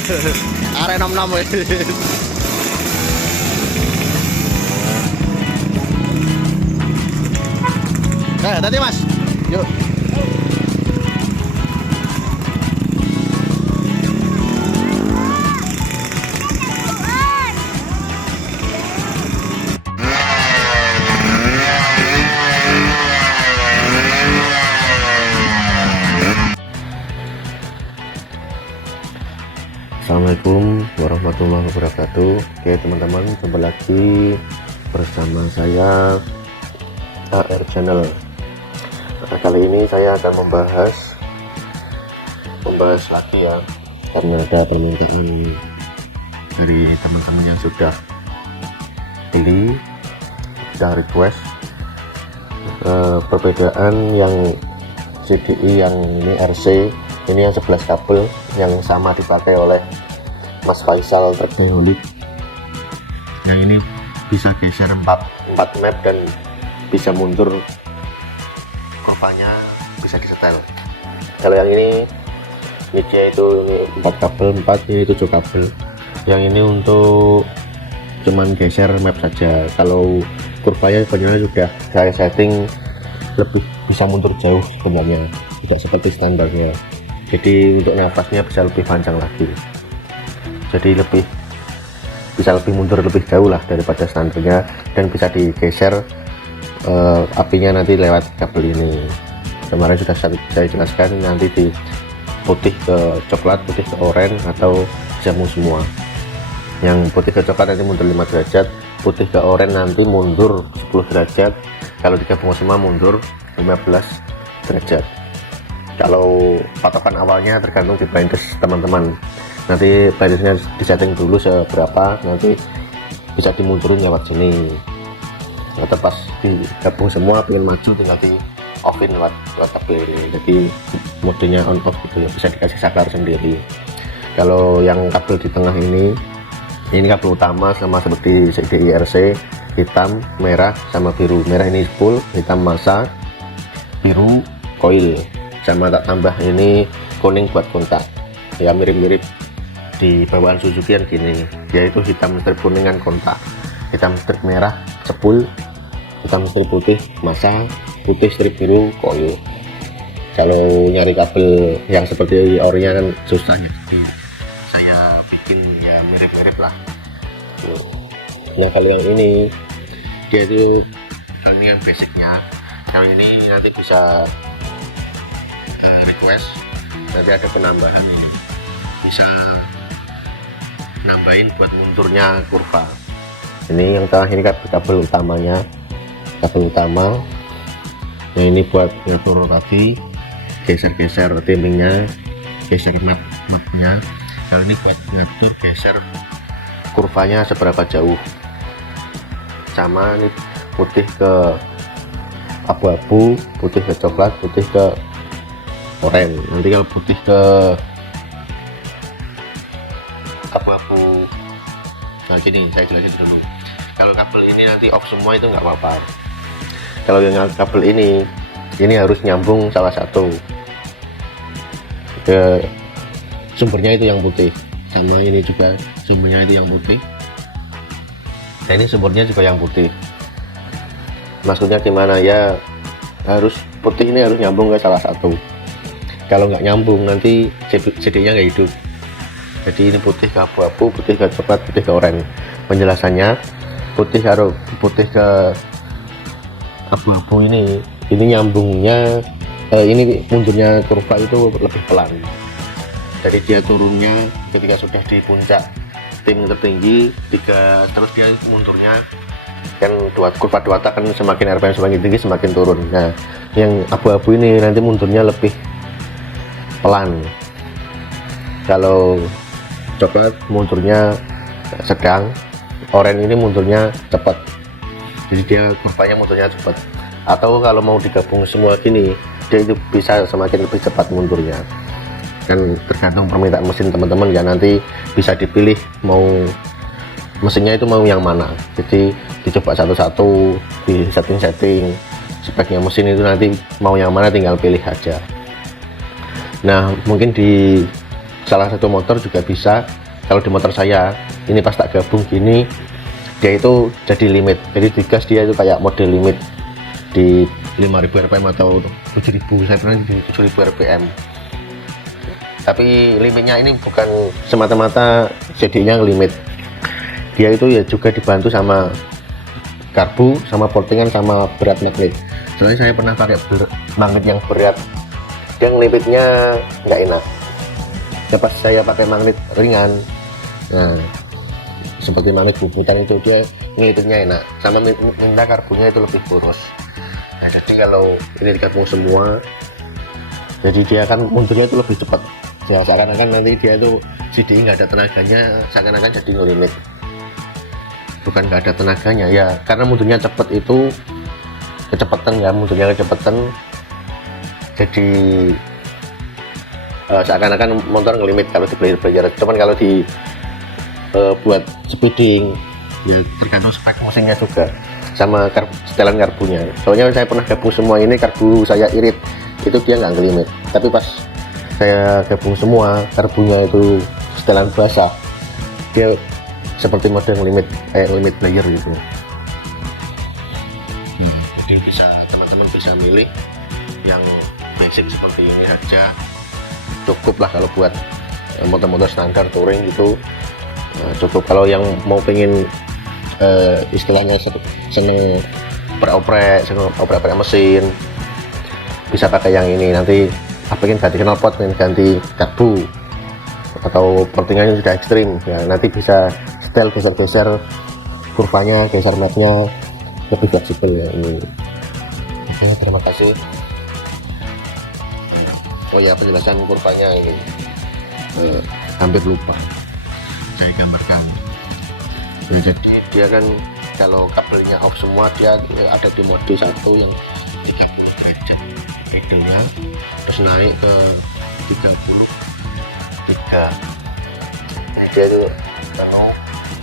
Arek nom-nom wis. Tadi Mas. Yuk. Assalamualaikum warahmatullahi wabarakatuh. Oke teman-teman, jumpa lagi bersama saya AR Channel. Nah, kali ini saya akan membahas lagi ya, karena ada permintaan dari teman-teman yang sudah beli, sudah request perbedaan yang CDI yang ini RC, ini yang 11 kabel yang sama dipakai oleh Mas Faisal Trukneholik. Yang ini bisa geser 4 map dan bisa mundur, kopanya bisa disetel. Kalau yang ini dia itu ini 4 kabel, 4 ini 7 kabel. Yang ini untuk cuman geser map saja. Kalau kurvanya sebenarnya sudah saya setting lebih bisa mundur jauh sebenarnya, tidak seperti standarnya. Jadi untuk nafasnya bisa lebih panjang lagi, jadi bisa lebih mundur lebih jauh lah daripada standarnya, dan bisa digeser apinya nanti lewat kabel ini. Kemarin sudah saya jelaskan, nanti di putih ke coklat, putih ke oranye, atau jamu semua. Yang putih ke coklat nanti mundur 5 derajat, putih ke oranye nanti mundur 10 derajat, kalau digabung semua mundur 15 derajat. Kalau patokan awalnya tergantung di blinders teman-teman, nanti blindersnya disetting dulu seberapa, nanti bisa dimundurin lewat sini, atau pas digabung semua pengen maju tinggal di offin lewat kabel ini. Jadi modenya on off gitu ya, bisa dikasih saklar sendiri. Kalau yang kabel di tengah ini kabel utama sama seperti CDI RC, hitam, merah, sama biru. Merah ini full, hitam masa, biru coil, sama tak tambah ini kuning buat kontak ya, mirip-mirip di bawaan Suzuki yang gini, yaitu hitam strip kuningan kontak, hitam strip merah sepul, hitam strip putih masa, putih strip biru coil. Kalau nyari kabel yang seperti orinya kan susah, jadi saya bikin ya mirip-mirip lah. Nah kalau yang ini dia itu, kalau ini yang basicnya, yang ini nanti bisa request, nanti ada penambahan ini, bisa nambahin buat mundurnya kurva. Ini yang tengah ini kabel utamanya, kabel utama. Yang ini buat ngatur rotasi, geser-geser timingnya, geser mapnya. Kalau ini buat ngatur geser kurvanya seberapa jauh. Sama ini putih ke abu-abu, putih ke coklat, putih ke oranye. Nanti kalau putih ke abu-abu, nah gini saya jelasin dulu. Kalau kabel ini nanti off semua itu nggak apa-apa. Kalau yang kabel ini harus nyambung salah satu ke sumbernya, itu yang putih, sama ini juga sumbernya itu yang putih. Nah ini sumbernya juga yang putih. Maksudnya gimana ya, harus putih ini harus nyambung ke salah satu. Kalau nggak nyambung nanti CD-nya nggak hidup. Jadi ini putih ke abu-abu, putih ke coklat, putih ke oranye. Penjelasannya, putih ke abu-abu ini nyambungnya, ini mundurnya kurva itu lebih pelan. Jadi dia turunnya ketika sudah di puncak tim tertinggi 3, terus dia mundurnya kan kurva 2 tak kan, semakin RPM semakin tinggi semakin turun. Nah yang abu-abu ini nanti mundurnya lebih pelan. Kalau coklat mundurnya sedang, oranye ini mundurnya cepat, jadi dia kurvanya mundurnya cepat. Atau kalau mau digabung semua gini, dia itu bisa semakin lebih cepat mundurnya, kan tergantung permintaan mesin teman-teman ya. Nanti bisa dipilih mau mesinnya itu mau yang mana, jadi dicoba satu-satu, di setting speknya mesin itu, nanti mau yang mana tinggal pilih aja. Nah mungkin di salah satu motor juga bisa. Kalau di motor saya ini pas tak gabung gini, dia itu jadi limit, jadi digas dia itu kayak mode limit di 5000 rpm atau 7000, saya pernah di 7000 rpm. Tapi limitnya ini bukan semata-mata CDI nya limit, dia itu ya juga dibantu sama karbu, sama portingan, sama berat magnet. Soalnya saya pernah pakai magnet yang berat, yang limitnya nggak enak. Pas saya pakai magnet ringan, nah seperti magnet bubutan itu, dia ngelipetnya enak, sama minta karbunya itu lebih boros. Nah jadi kalau ini digabung semua, jadi dia kan mundurnya itu lebih cepat ya, seakan-akan nanti dia itu CDI nggak ada tenaganya, seakan-akan jadi no limit. Bukan nggak ada tenaganya ya, karena mundurnya cepat itu kecepatan ya, mundurnya kecepatan, jadi seakan-akan motor ngelimit kalau di player. Cuman kalau di buat speeding ya tergantung spek mesinnya juga, sama setelan karbunya. Soalnya saya pernah gabung semua ini, karbu saya irit itu dia nggak ngelimit, tapi pas saya gabung semua karbunya itu setelan basah, dia seperti mode limit, kayak limit player gitu. Jadi bisa teman-teman bisa milih yang basic seperti ini saja, cukup lah kalau buat motor-motor standar touring gitu. Cukup. Kalau yang mau pengen istilahnya seneng oprek mesin, bisa pakai yang ini. Nanti pengen ganti knalpot, pengen ganti karbu, atau portingannya sudah ekstrim ya, nanti bisa setel, geser-geser kurvanya, geser mapnya, lebih fleksibel ya ini. Oke, terima kasih. Oh ya, penjelasan kurvanya ini hampir lupa saya gambarkan. Jadi dia kan kalau kabelnya off semua, dia ada di mode 1 yang 30 derajat idle-nya, terus naik ke 33. Nah dia itu penuh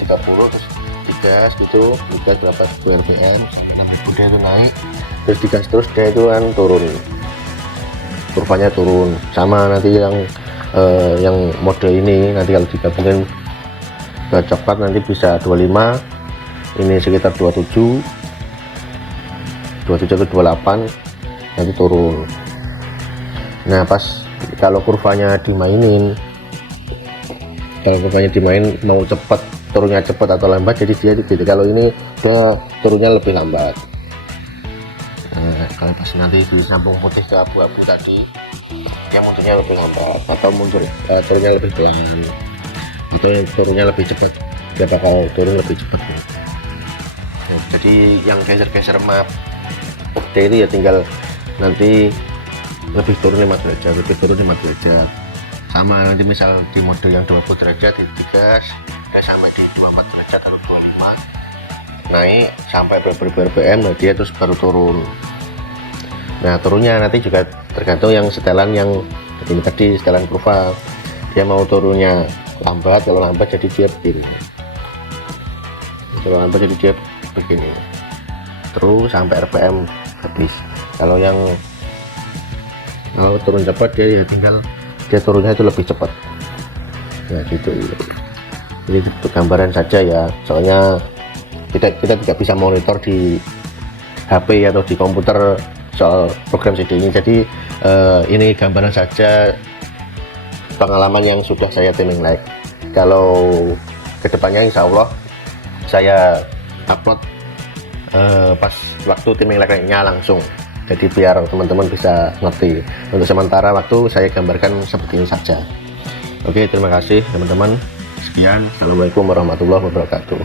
30, terus digas gitu, digas berapa 2 rpm, dia itu naik, terus digas terus dia itu kan turun, kurvanya turun. Sama nanti yang mode ini nanti kalau digabungin ke coklat nanti bisa 25, ini sekitar 27 atau 28, nanti turun. Nah pas kalau kurvanya dimainin, mau cepat, turunnya cepat atau lambat, jadi dia gitu. Kalau ini dia turunnya lebih lambat. Nah, kalau pas nanti disambung putih ke abu-abu tadi, dia mundurnya lebih lambat, atau turunnya lebih pelan, atau yang turunnya lebih cepat, dia bakal turun lebih cepat. Nah, jadi yang geser-geser map dia itu ya tinggal nanti lebih turun 5 derajat, sama nanti misal di mode yang 20 derajat digas sampai di 24 derajat atau 25, naik sampai 2000 rpm, nah dia terus baru turun. Nah turunnya nanti juga tergantung yang setelan, yang ini tadi setelan kurva, dia mau turunnya lambat, kalau lambat jadi dia begini, terus sampai rpm habis. Kalau turun cepat dia tinggal dia turunnya itu lebih cepat ya gitu. Jadi itu gambaran saja ya, soalnya kita tidak bisa monitor di HP atau di komputer soal program CD ini. Jadi ini gambaran saja, pengalaman yang sudah saya timing like. Kalau kedepannya insya Allah saya upload pas waktu timing like-nya langsung, jadi biar teman-teman bisa ngerti. Untuk sementara waktu saya gambarkan seperti ini saja. Oke, terima kasih teman-teman. Sekian, assalamualaikum warahmatullahi wabarakatuh.